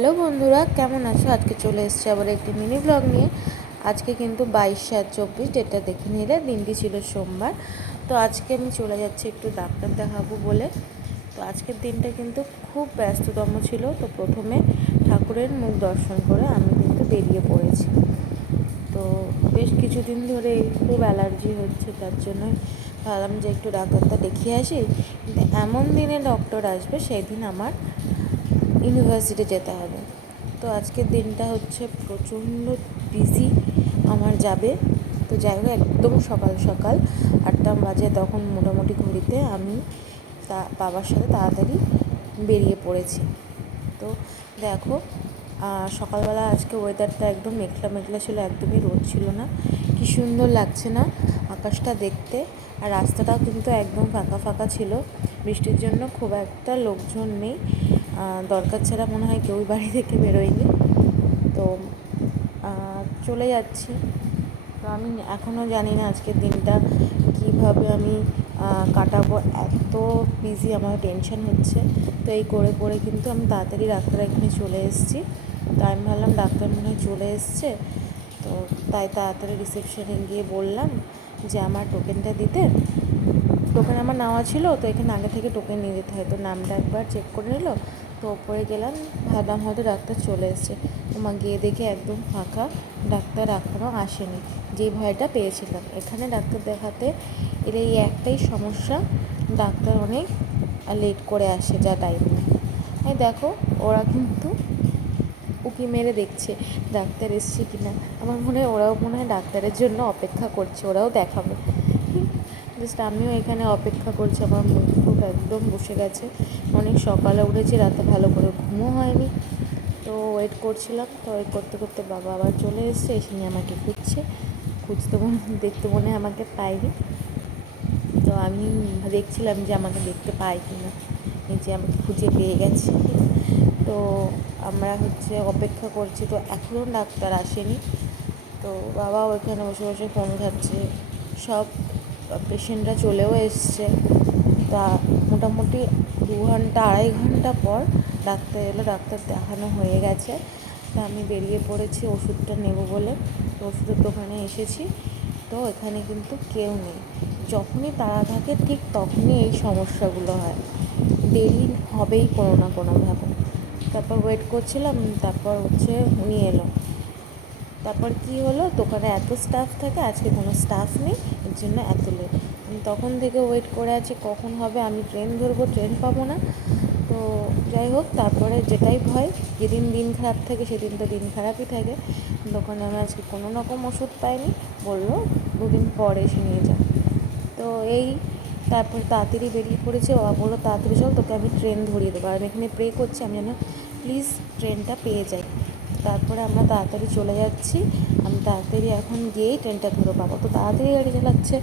Hello বন্ধুরা, কেমন আছো? আজকে চলে এসেছি আবার একটি মিনি ব্লগ নিয়ে। আজকে কিন্তু 22/7/24, ডেটটা দেখে নিলে। দিনটি ছিল সোমবার। তো আজকে আমি চলে যাচ্ছি একটু ডাক্তার দেখাবো বলে। তো আজকের দিনটা কিন্তু খুব ব্যস্ততম ছিল। তো প্রথমে ঠাকুরের মুখ দর্শন করে আমি কিন্তু বেরিয়ে পড়েছি। তো বেশ কিছুদিন ধরে খুব অ্যালার্জি হচ্ছে, তার জন্য ভাবলাম যে একটু ডাক্তারটা দেখিয়ে আসি। কিন্তু এমন দিনে ডক্টর আসবে, সেই দিন আমার ইউনিভার্সিটি যেতে হবে। তো আজকের দিনটা হচ্ছে প্রচণ্ড বিজি আমার যাবে। তো যাই হোক, একদম সকাল সকাল 8টা বাজে তখন মোটামুটি ঘড়িতে আমি বাবার সাথে তাড়াতাড়ি বেরিয়ে পড়েছি। তো দেখো, সকালবেলা আজকে ওয়েদারটা একদম মেঘলা মেঘলা ছিল, একদমই রোদ ছিল না। কি সুন্দর লাগছে না আকাশটা দেখতে। আর রাস্তাটাও কিন্তু একদম ফাঁকা ফাঁকা ছিল, বৃষ্টির জন্য খুব একটা লোকজন নেই। দরকার ছাড়া মনে হয় কেউই বাড়ি থেকে বেরোয়নি। তো চলে যাচ্ছি। তো আমি এখনও জানি না আজকের দিনটা কীভাবে আমি কাটাবো। এত বিজি, আমার টেনশন হচ্ছে। তো এই করে করে কিন্তু আমি তাড়াতাড়ি ডাক্তার এখানে চলে এসেছি। তো আমি ভাবলাম ডাক্তার মনে হয় চলে এসছে, তো তাই তাড়াতাড়ি রিসেপশনে গিয়ে বললাম যে আমার টোকেনটা দিতে। টোকেন আমার নেওয়া ছিল, তো এখানে আগে থেকে টোকেন নিয়ে যেতে হয়। তো নামটা একবার চেক করে নিল। তো ওপরে গেলাম, ভাবলাম হয়তো ডাক্তার চলে এসছে। মা গিয়ে দেখে একদম ফাঁকা, ডাক্তার এখনও আসেনি। যেই ভয়টা পেয়েছিলাম, এখানে ডাক্তার দেখাতে এর এই একটাই সমস্যা, ডাক্তার অনেক লেট করে আসে যা টাইমে। এই দেখো, ওরা কিন্তু উঁকি মেরে দেখছে ডাক্তার এসছে কিনা। আমার মনে হয় ওরাও মনে হয় ডাক্তারের জন্য অপেক্ষা করছে, ওরাও দেখাবে। জাস্ট আমিও এখানে অপেক্ষা করছি। আমার মুখ খুব একদম বসে গেছে, অনেক সকালে উঠেছি, রাতে ভালো করে ঘুমও হয়নি। তো ওয়েট করছিলাম। তো ওয়েট করতে করতে বাবা আবার চলে এসছে, এসে নিয়ে আমাকে খুঁজতে দেখতে মনে হয় আমাকে পাইনি। তো আমি দেখছিলাম যে আমাকে দেখতে পাই কি না, এই যে আমাকে খুঁজে পেয়ে গেছে। তো আমরা অপেক্ষা করছি, তো এখনও ডাক্তার আসেনি। তো বাবা ওইখানে বসে বসে ফোন ঘাটছে। সব পেশেন্টরা চলেও এসছে। তা মোটামুটি 2-2.5 ঘন্টা পর ডাক্তার এলো। ডাক্তার দেখানো হয়ে গেছে। তা আমি বেরিয়ে পড়েছি ওষুধটা নেব বলে। তো ওষুধের দোকানে এসেছি। তো এখানে কিন্তু কেউ নেই। যখনই তাড়া থাকে ঠিক তখনই এই সমস্যাগুলো হয়, দেরি হবেই কোনো না কোনোভাবে। তারপর ওয়েট করছিলাম, তারপর উনি এলো। তারপর কি হলো, দোকানে এত স্টাফ থাকে, আজকে কোনো স্টাফ নেই, এর জন্য এত লেট। আমি তখন থেকে ওয়েট করে আছি কখন হবে, আমি ট্রেন ধরবো, ট্রেন পাবো না। তো যাই হোক, তারপরে যেটাই ভয়, যেদিন দিন খারাপ থাকে সেদিন তো দিন খারাপই থাকে। দোকানে আমি আজকে কোনো রকম ওষুধ পাইনি, বললো 2 দিন পরে এসে নিয়ে যান। তো তারপর তাড়াতাড়ি বেরিয়ে পড়েছে। ও বললো তাড়াতাড়ি চল, তোকে আমি ট্রেন ধরিয়ে দেবো। আর আমি এখানে প্রে করছি আমি যেন প্লিজ ট্রেনটা পেয়ে যাই। তারপরে আমরা তাড়াতাড়ি চলে যাচ্ছি। আমি তাড়াতাড়ি এখন গিয়েই ট্রেনটা ধরে পাবো। তো তাড়াতাড়ি গাড়ি চালাচ্ছে।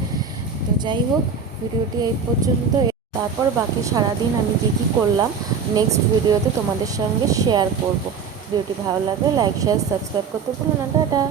তো যাই হোক, ভিডিওটি এই পর্যন্ত। তারপর বাকি সারাদিন আমি কী করলাম নেক্সট ভিডিওতে তোমাদের সঙ্গে শেয়ার করব। ভিডিওটি ভালো লাগলে লাইক, শেয়ার, সাবস্ক্রাইব করতে ভুলো না। টাটা।